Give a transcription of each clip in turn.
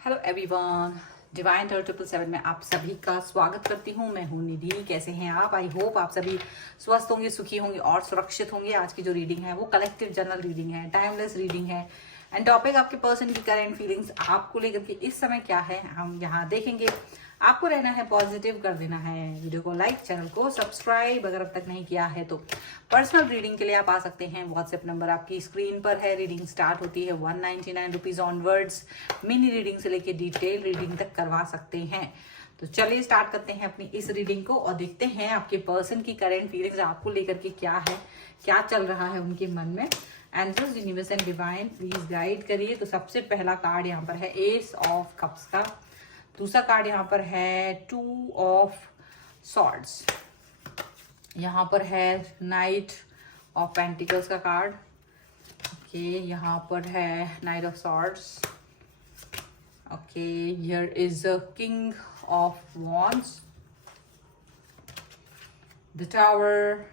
Hello everyone, divine 777 में आप सभी का स्वागत करती हूँ। मैं हूँ निधि। कैसे हैं आप? आई होप आप सभी स्वस्थ होंगे, सुखी होंगे और सुरक्षित होंगे। आज की जो रीडिंग है वो कलेक्टिव जनरल रीडिंग है, टाइमलेस रीडिंग है। एंड टॉपिक आपके पर्सन की करेंट फीलिंग्स आपको लेकर के इस समय क्या है हम यहाँ देखेंगे। आपको रहना है पॉजिटिव, कर देना है वीडियो को लाइक, चैनल को सब्सक्राइब अगर अब तक नहीं किया है तो। पर्सनल रीडिंग के लिए आप आ सकते हैं। व्हाट्सएप नंबर आपकी स्क्रीन पर है। रीडिंग स्टार्ट होती है 199 रुपीज ऑनवर्ड्स। मिनी रीडिंग से लेके डिटेल रीडिंग तक करवा सकते हैं। तो चलिए स्टार्ट करते हैं अपनी इस रीडिंग को और देखते हैं आपके पर्सन की करेंट फीलिंग्स आपको लेकर के क्या है, क्या चल रहा है उनके मन में। Angels, universe and divine please guide करिए। तो सबसे पहला कार्ड यहाँ पर है एस ऑफ कप्स का। दूसरा कार्ड यहाँ पर है 2 ऑफ सॉर्ड्स। यहाँ पर है नाइट ऑफ पेंटिकल्स का कार्ड। ओके, यहाँ पर है night of swords. Okay, here is the king of wands, the tower.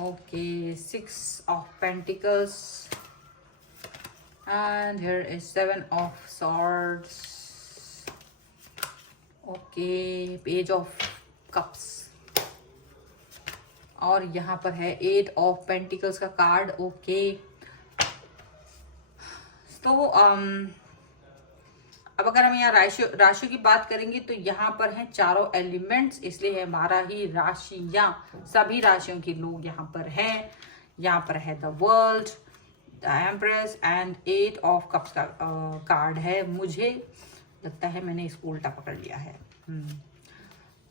Okay, 6 of pentacles and here is 7 of swords. Okay, page of cups और यहाँ पर है 8 of pentacles का card. Okay, तो अब अगर हम यहाँ राशियों की बात करेंगे तो यहाँ पर हैं चारों एलिमेंट्स, इसलिए हमारा ही राशियां, सभी राशियों के लोग यहाँ पर हैं। यहाँ पर है the world, the empress and 8 of cups का कार्ड है। मुझे लगता है मैंने इसको उल्टा पकड़ लिया है।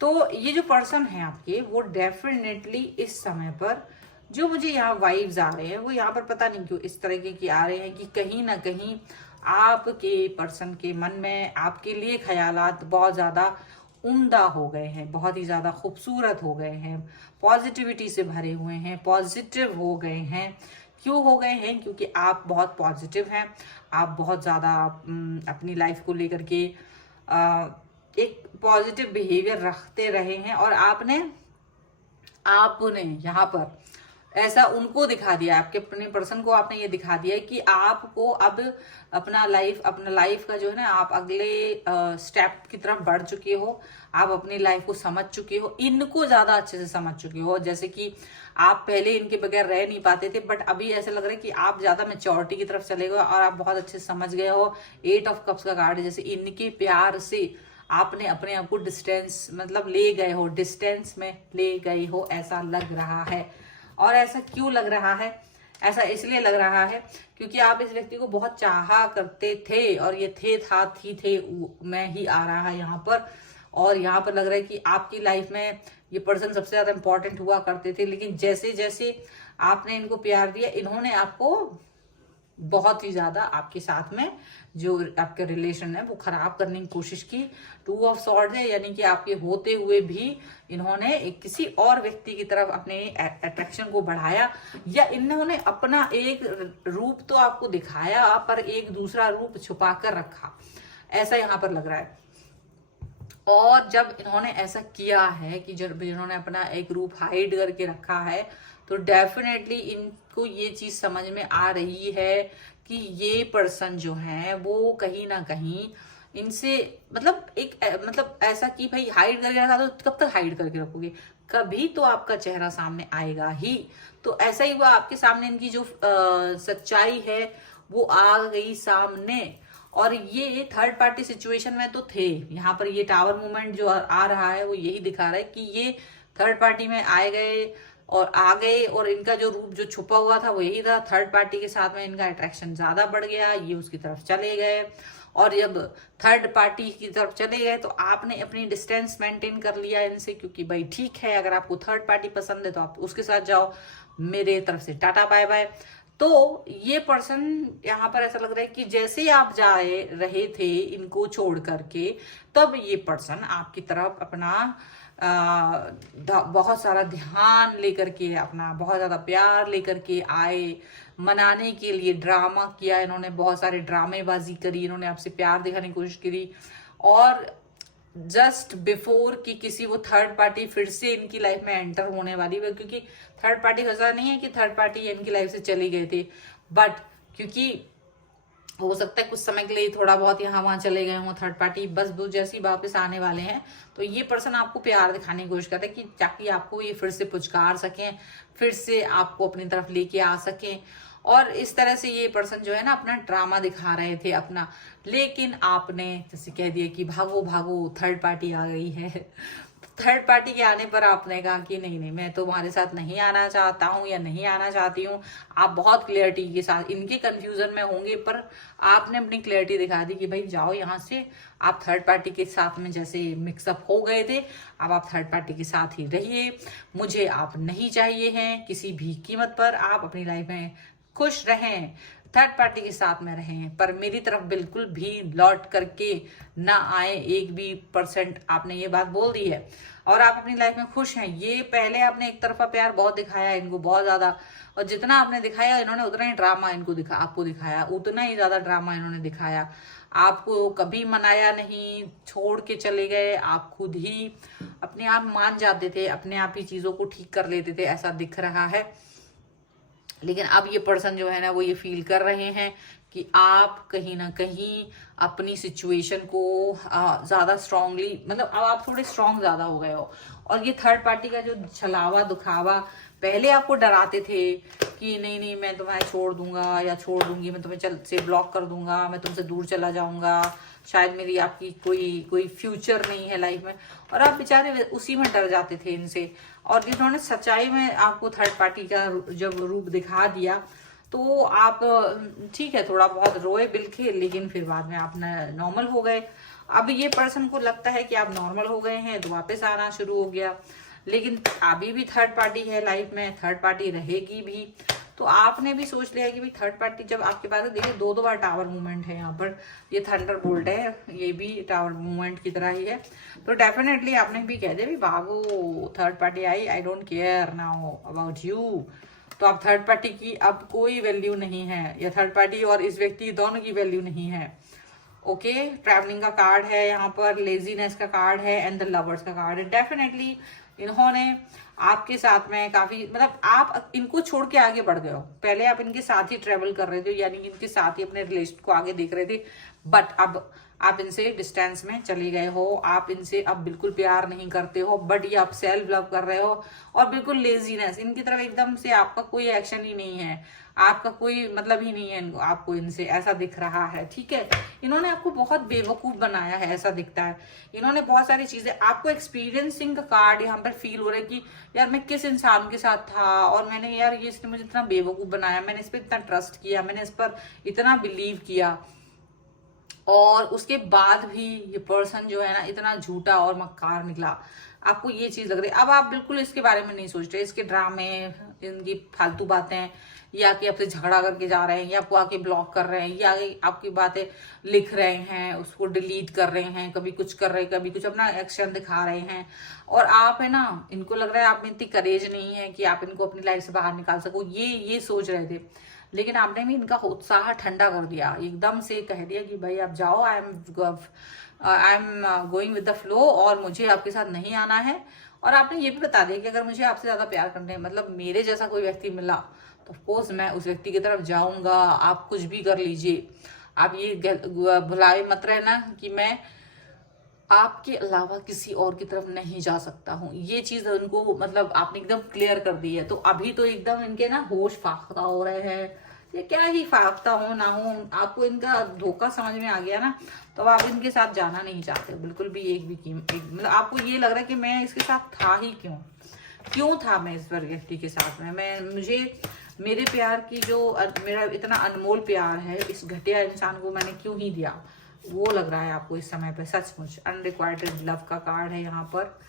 तो ये जो पर्सन है आपके, वो डेफिनेटली इस समय पर जो मुझे यहाँ वाइब्स आ रहे हैं वो यहाँ पर पता नहीं क्यों इस तरीके की आ रहे हैं कि कहीं ना कहीं आपके पर्सन के मन में आपके लिए ख्यालात बहुत ज़्यादा उम्दा हो गए हैं, बहुत ही ज़्यादा खूबसूरत हो गए हैं, पॉजिटिविटी से भरे हुए हैं, पॉजिटिव हो गए हैं। क्यों हो गए हैं? क्योंकि आप बहुत पॉजिटिव हैं, आप बहुत ज़्यादा अपनी लाइफ को लेकर के एक पॉजिटिव बिहेवियर रखते रहे हैं और आपने यहाँ पर ऐसा उनको दिखा दिया, आपके अपने पर्सन को आपने ये दिखा दिया कि आपको अब अपना लाइफ का जो है ना, आप अगले स्टेप की तरफ बढ़ चुके हो। आप अपनी लाइफ को समझ चुके हो, इनको ज्यादा अच्छे से समझ चुके हो। जैसे कि आप पहले इनके बगैर रह नहीं पाते थे, बट अभी ऐसा लग रहा है कि आप ज्यादा मेच्योरिटी की तरफ चले गए और आप बहुत अच्छे से समझ गए हो। 8 ऑफ कप्स का कार्ड, जैसे इनके प्यार से आपने अपने आप को डिस्टेंस मतलब ले गए हो, डिस्टेंस में ले गए हो, ऐसा लग रहा है। और ऐसा क्यों लग रहा है? ऐसा इसलिए लग रहा है क्योंकि आप इस व्यक्ति को बहुत चाहा करते थे और ये थे मैं ही आ रहा है यहाँ पर। और यहाँ पर लग रहा है कि आपकी लाइफ में ये पर्सन सबसे ज्यादा इंपॉर्टेंट हुआ करते थे, लेकिन जैसे जैसे आपने इनको प्यार दिया, इन्होंने आपको बहुत ही ज्यादा आपके साथ में जो आपका रिलेशन है वो खराब करने की कोशिश की। 2 ऑफ सॉर्ड है, यानी कि आपके होते हुए भी इन्होंने किसी और व्यक्ति की तरफ अपने अट्रैक्शन को बढ़ाया, या इन्होंने अपना एक रूप तो आपको दिखाया पर एक दूसरा रूप छुपा कर रखा, ऐसा यहाँ पर लग रहा है। और जब इन्होंने ऐसा किया है कि जब इन्होंने अपना एक रूप हाइड करके रखा है, तो डेफिनेटली इनको ये चीज समझ में आ रही है कि ये पर्सन जो है वो कहीं ना कहीं इनसे मतलब ऐसा कि भाई हाइड करके रखा, तो कब तक हाइड करके रखोगे? कभी तो आपका चेहरा सामने आएगा ही। तो ऐसा ही हुआ, आपके सामने इनकी जो सच्चाई है वो आ गई सामने। और ये थर्ड पार्टी सिचुएशन में तो थे। यहाँ पर ये टावर मूवमेंट जो आ रहा है वो यही दिखा रहा है कि ये थर्ड पार्टी में आ गए और इनका जो रूप जो छुपा हुआ था वो यही था। थर्ड पार्टी के साथ में इनका अट्रैक्शन ज्यादा बढ़ गया, ये उसकी तरफ चले गए। और जब थर्ड पार्टी की तरफ चले गए तो आपने अपनी डिस्टेंस मेंटेन कर लिया इनसे, क्योंकि भाई ठीक है, अगर आपको थर्ड पार्टी पसंद है तो आप उसके साथ जाओ, मेरे तरफ से टाटा बाय बाय। तो ये पर्सन यहाँ पर ऐसा लग रहा है कि जैसे ही आप जा रहे थे इनको छोड़ करके, तब ये पर्सन आपकी तरफ अपना बहुत सारा ध्यान लेकर के, अपना बहुत ज्यादा प्यार लेकर के आए। मनाने के लिए ड्रामा किया इन्होंने, बहुत सारे ड्रामेबाजी करी इन्होंने, आपसे प्यार दिखाने की कोशिश करी। और जस्ट बिफोर कि किसी वो थर्ड पार्टी फिर से इनकी लाइफ में एंटर होने वाली है, क्योंकि थर्ड पार्टी ऐसा नहीं है कि थर्ड पार्टी इनकी लाइफ से चले गए थे, बट क्योंकि हो सकता है कुछ समय के लिए थोड़ा बहुत यहाँ वहां चले गए हों थर्ड पार्टी, बस वो जैसे ही वापस आने वाले हैं। तो ये पर्सन आपको प्यार दिखाने की कोशिश करते हैं कि ताकि आपको ये फिर से पुचकार सकें, फिर से आपको अपनी तरफ लेके आ सकें। और इस तरह से ये पर्सन जो है ना अपना ड्रामा दिखा रहे थे अपना, लेकिन आपने जैसे कह दिया कि भागो भागो थर्ड पार्टी आ गई है। थर्ड पार्टी के आने पर आपने कहा कि नहीं नहीं, मैं तो तुम्हारे साथ नहीं आना चाहता हूँ या नहीं आना चाहती हूँ। आप बहुत क्लियरिटी के साथ, इनके कंफ्यूजन में होंगे पर आपने अपनी क्लियरिटी दिखा दी कि भाई जाओ यहाँ से। आप थर्ड पार्टी के साथ में जैसे मिक्सअप हो गए थे, अब आप थर्ड पार्टी के साथ ही रहिए, मुझे आप नहीं चाहिए हैं किसी भी कीमत पर। आप अपनी लाइफ में खुश रहें, थर्ड पार्टी के साथ में रहें, पर मेरी तरफ बिल्कुल भी लौट करके ना आए 1% आपने ये बात बोल दी है। और आप अपनी लाइफ में खुश हैं। ये पहले आपने एक तरफा प्यार बहुत दिखाया इनको, बहुत ज्यादा, और जितना आपने दिखाया इन्होंने उतना ही ड्रामा इनको आपको दिखाया, उतना ही ज्यादा ड्रामा इन्होंने दिखाया। आपको कभी मनाया नहीं, छोड़ के चले गए। आप खुद ही अपने आप मान जाते थे, अपने आप ही चीजों को ठीक कर लेते थे, ऐसा दिख रहा है। लेकिन अब ये पर्सन जो है ना वो ये फील कर रहे हैं कि आप कहीं ना कहीं अपनी सिचुएशन को ज्यादा स्ट्रांगली, मतलब अब आप थोड़े स्ट्रांग ज्यादा हो गए हो। और ये थर्ड पार्टी का जो छलावा दुखावा, पहले आपको डराते थे कि नहीं नहीं मैं तुम्हें छोड़ दूंगा या छोड़ दूंगी, मैं तुम्हें चल से ब्लॉक कर दूंगा, मैं तुमसे दूर चला जाऊंगा, शायद मेरी आपकी कोई फ्यूचर नहीं है लाइफ में। और आप बेचारे उसी में डर जाते थे इनसे। और जिन्होंने सच्चाई में आपको थर्ड पार्टी का जब रूप दिखा दिया, तो आप ठीक है थोड़ा बहुत रोए बिलखे, लेकिन फिर बाद में आप नॉर्मल हो गए। अब ये पर्सन को लगता है कि आप नॉर्मल हो गए हैं तो वापस आना शुरू हो गया। लेकिन अभी भी थर्ड पार्टी है लाइफ में, थर्ड पार्टी रहेगी भी। तो आपने भी सोच लिया कि भाई थर्ड पार्टी जब आपके पास, देखिए 2 बार टावर मूवमेंट है यहाँ पर, ये थंडर बोल्ट है, ये भी टावर मूवमेंट की तरह ही है। तो डेफिनेटली आपने भी कह दिया भी भागो, third party I, I don't care now about you. तो अब थर्ड पार्टी की अब कोई वैल्यू नहीं है, या थर्ड पार्टी और इस व्यक्ति दोनों की वैल्यू नहीं है। ओके, ट्रैवलिंग का कार्ड है यहाँ पर, लेजीनेस का कार्ड है, एंड द लवर्स का कार्ड है। डेफिनेटली इन्होंने आपके साथ में काफी, मतलब आप इनको छोड़ के आगे बढ़ गए हो। पहले आप इनके साथ ही ट्रेवल कर रहे थे, यानी कि इनके साथ ही अपने रिलेशन को आगे देख रहे थे, बट अब आप इनसे डिस्टेंस में चले गए हो। आप इनसे अब बिल्कुल प्यार नहीं करते हो, बट ये आप सेल्फ लव कर रहे हो। और बिल्कुल लेजीनेस, इनकी तरफ एकदम से आपका कोई एक्शन ही नहीं है, आपका कोई मतलब ही नहीं है इनको, आपको इनसे, ऐसा दिख रहा है। ठीक है, इन्होंने आपको बहुत बेवकूफ बनाया है, ऐसा दिखता है। इन्होंने बहुत सारी चीजें आपको, एक्सपीरियंसिंग का कार्ड यहाँ पर फील हो रहा है कि यार मैं किस इंसान के साथ था, और मैंने यार ये इसने मुझे इतना बेवकूफ बनाया, मैंने इस पर इतना ट्रस्ट किया, मैंने इस पर इतना बिलीव किया, और उसके बाद भी ये पर्सन जो है ना इतना झूठा और मक्कार निकला। आपको ये चीज लग रही है। अब आप बिल्कुल इसके बारे में नहीं सोच रहे, इसके ड्रामे, इनकी फालतू बातें, या कि आपसे झगड़ा करके जा रहे हैं, या आपको आके ब्लॉक कर रहे हैं, या आपकी बातें लिख रहे हैं, उसको डिलीट कर रहे हैं, कभी कुछ कर रहे हैं, कभी कुछ अपना एक्शन दिखा रहे हैं। और आप है ना, इनको लग रहा है आप में इतनी करेज नहीं है कि आप इनको अपनी लाइफ से बाहर निकाल सको, ये सोच रहे थे। लेकिन आपने भी इनका उत्साह ठंडा कर दिया, एकदम से कह दिया कि भाई आप जाओ, I am going with the flow, और मुझे आपके साथ नहीं आना है। और आपने ये भी बता दिया कि अगर मुझे आपसे ज्यादा प्यार करने, मतलब मेरे जैसा कोई व्यक्ति मिला, तो ऑफकोर्स मैं उस व्यक्ति की तरफ जाऊंगा, आप कुछ भी कर लीजिए। आप ये भुलाए मत रहना कि मैं आपके अलावा किसी और की तरफ नहीं जा सकता हूँ। ये चीज उनको, मतलब आपने एकदम क्लियर कर दी है। तो अभी तो एकदम इनके ना होश फाख्ता हो रहे हैं, ये क्या ही फाख्ता हो ना हो, आपको इनका धोखा समझ में आ गया ना, तो आप इनके साथ जाना नहीं चाहते बिल्कुल भी, एक भी मतलब आपको ये लग रहा है कि मैं इसके साथ था ही क्यों था मैं इस व्यक्ति के साथ में, मुझे मेरे प्यार की जो मेरा इतना अनमोल प्यार है, इस घटिया इंसान को मैंने क्यों ही दिया, वो लग रहा है आपको इस समय पे। सचमुच अनरिक्वाइटेड लव का कार्ड है यहाँ पर।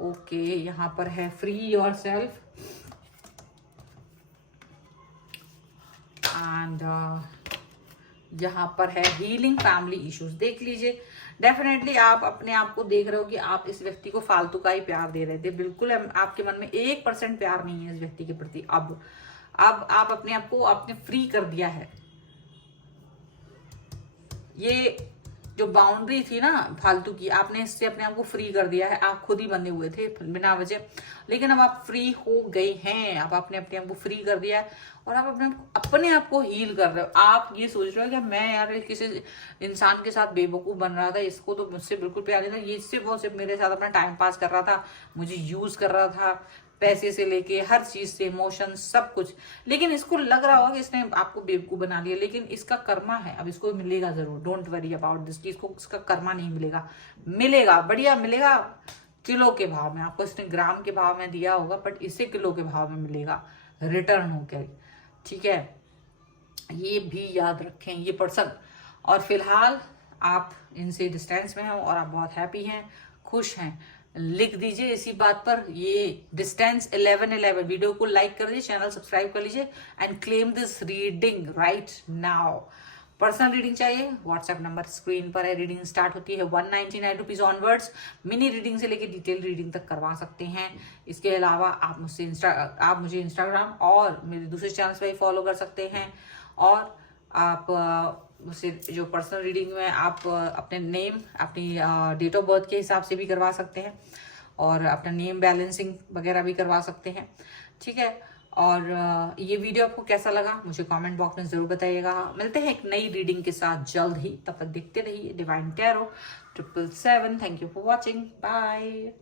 ओके, यहाँ पर है फ्री योर सेल्फ, एंड यहाँ पर है हीलिंग फैमिली इश्यूज। देख लीजिए, डेफिनेटली आप अपने आप को देख रहे हो कि आप इस व्यक्ति को फालतू का ही प्यार दे रहे थे, बिल्कुल आपके मन में 1% प्यार नहीं है इस व्यक्ति के प्रति। अब आप अपने आप को आपने फ्री कर दिया है। ये जो बाउंड्री थी ना फालतू की, आपने इससे अपने आप को फ्री कर दिया है। आप खुद ही बंधे हुए थे बिना वजह, लेकिन अब आप फ्री हो गए हैं। अब आपने अपने आप को फ्री कर दिया है और आप अपने आप को हील कर रहे हो। आप ये सोच रहे हो कि मैं यार किसी इंसान के साथ बेवकूफ बन रहा था, इसको तो मुझसे बिल्कुल प्यार नहीं था, ये इससे वो सिर्फ मेरे साथ अपना टाइम पास कर रहा था, मुझे यूज कर रहा था, पैसे से लेके हर चीज से, इमोशन सब कुछ। लेकिन इसको लग रहा होगा कि इसने आपको बेवकूफ बना लिया, लेकिन इसका कर्मा है, अब इसको मिलेगा जरूर। डोंट वरी अबाउट दिस कि इसको इसका कर्मा नहीं मिलेगा, मिलेगा, बढ़िया मिलेगा। किलो के भाव में, आपको इसने ग्राम के भाव में दिया होगा, बट इसे किलो के भाव में मिलेगा रिटर्न होकर, ठीक है। ये भी याद रखें ये पर्सन। और फिलहाल आप इनसे डिस्टेंस में हो और आप बहुत हैप्पी हैं, खुश हैं। लिख दीजिए इसी बात पर, ये डिस्टेंस 1111। वीडियो को लाइक कर दीजिए, चैनल सब्सक्राइब कर लीजिए and claim this reading right now. Personal reading चाहिए, व्हाट्सएप नंबर स्क्रीन पर है। रीडिंग स्टार्ट होती है 199 रुपीज ऑनवर्ड्स। मिनी रीडिंग से लेके डिटेल रीडिंग तक करवा सकते हैं। इसके अलावा आप मुझे इंस्टाग्राम और मेरे दूसरे चैनल्स पर फॉलो कर सकते हैं। और आप मुझसे जो पर्सनल रीडिंग में आप अपने नेम, अपनी डेट ऑफ बर्थ के हिसाब से भी करवा सकते हैं और अपना नेम बैलेंसिंग वगैरह भी करवा सकते हैं, ठीक है। और ये वीडियो आपको कैसा लगा मुझे कमेंट बॉक्स में जरूर बताइएगा। मिलते हैं एक नई रीडिंग के साथ जल्द ही, तब तक देखते रहिए divine tarot 777। Thank you for watching, bye.